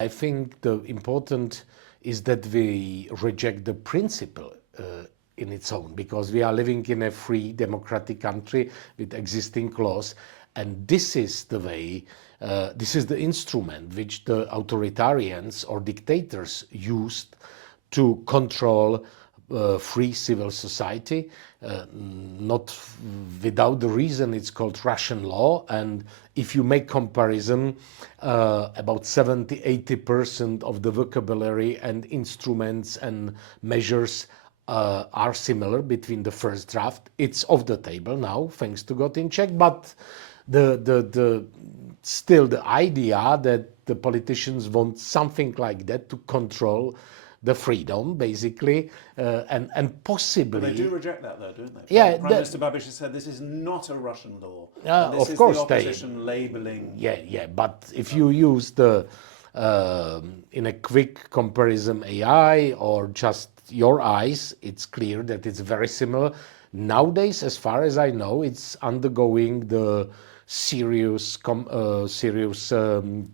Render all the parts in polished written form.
I think the important is that we reject the principle in its own, because we are living in a free democratic country with existing laws, and this is the way, this is the instrument which the authoritarians or dictators used to control free civil society, not without the reason. It's called Russian law, and if you make comparison, about 70–80% of the vocabulary and instruments and measures are similar between the first draft. It's off the table now, thanks to God, in Czech, but still the idea that the politicians want something like that to control the freedom, basically, and possibly... But they do reject that, though, don't they? Yeah, Prime Minister Babiš has said this is not a Russian law. And this of is course, the opposition labelling... Yeah, but if you use the, in a quick comparison, AI or just your eyes, it's clear that it's very similar. Nowadays, as far as I know, it's undergoing the serious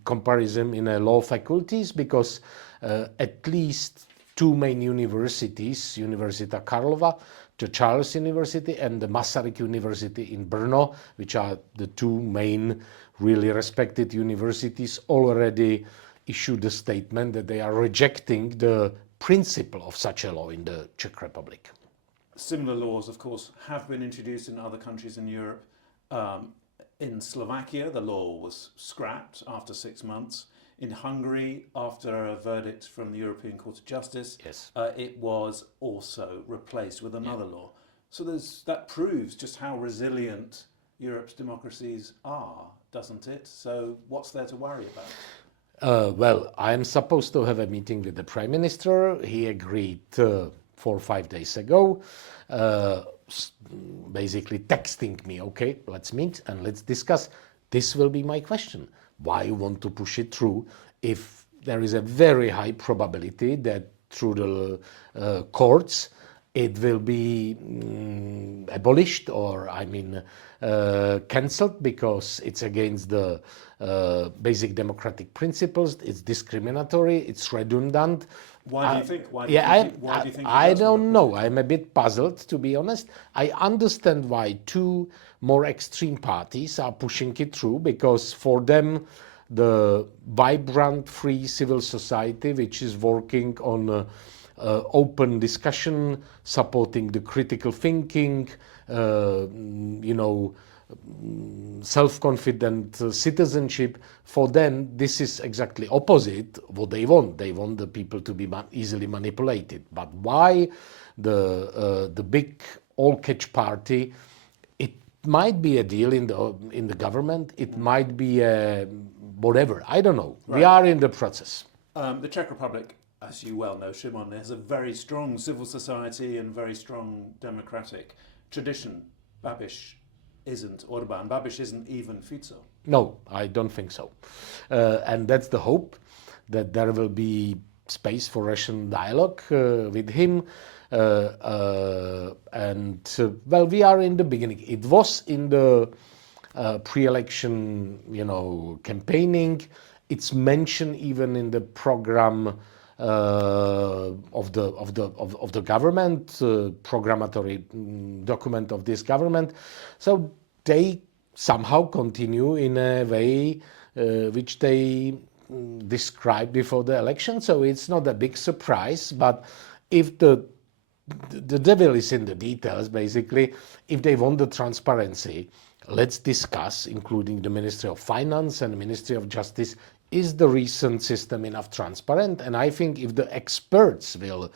comparison in a law faculties, because at least two main universities, Univerzita Karlova, the Charles University, and the Masaryk University in Brno, which are the two main really respected universities, already issued a statement that they are rejecting the principle of such a law in the Czech Republic. Similar laws, of course, have been introduced in other countries in Europe. In Slovakia, the law was scrapped after 6 months. In Hungary, after a verdict from the European Court of Justice, yes, it was also replaced with another law. So that proves just how resilient Europe's democracies are, doesn't it? So what's there to worry about? Well, I am supposed to have a meeting with the Prime Minister. He agreed 4 or 5 days ago, basically texting me, okay, let's meet and let's discuss. This will be my question. Why you want to push it through if there is a very high probability that through the courts it will be abolished, or cancelled, because it's against the basic democratic principles, it's discriminatory, it's redundant. Why do you think? I don't know. I'm a bit puzzled, to be honest. I understand why two more extreme parties are pushing it through, because for them the vibrant free civil society, which is working on open discussion, supporting the critical thinking, self-confident citizenship, for them this is exactly opposite what they want. They want the people to be easily manipulated. But why the big all-catch party? It might be a deal in the government. It might be a whatever. I don't know. Right. We are in the process. The Czech Republic, as you well know, Šimon, has a very strong civil society and very strong democratic tradition. Orban Babiš isn't even Fico. No, I don't think so. And that's the hope, that there will be space for Russian dialogue with him. Well, we are in the beginning. It was in the pre-election, campaigning. It's mentioned even in the program of the government, programmatory document of this government. So they somehow continue in a way which they described before the election. So it's not a big surprise. But if the devil is in the details, basically, if they want the transparency, let's discuss, including the Ministry of Finance and the Ministry of Justice, is the recent system enough transparent? And I think if the experts will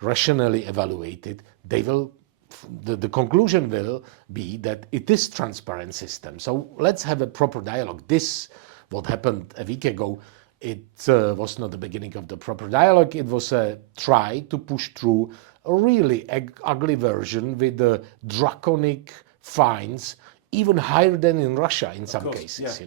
rationally evaluate it, they will, the conclusion will be that it is transparent system. So let's have a proper dialogue. This, what happened a week ago, it was not the beginning of the proper dialogue. It was a try to push through a really ugly version with the draconic fines, even higher than in Russia in some cases,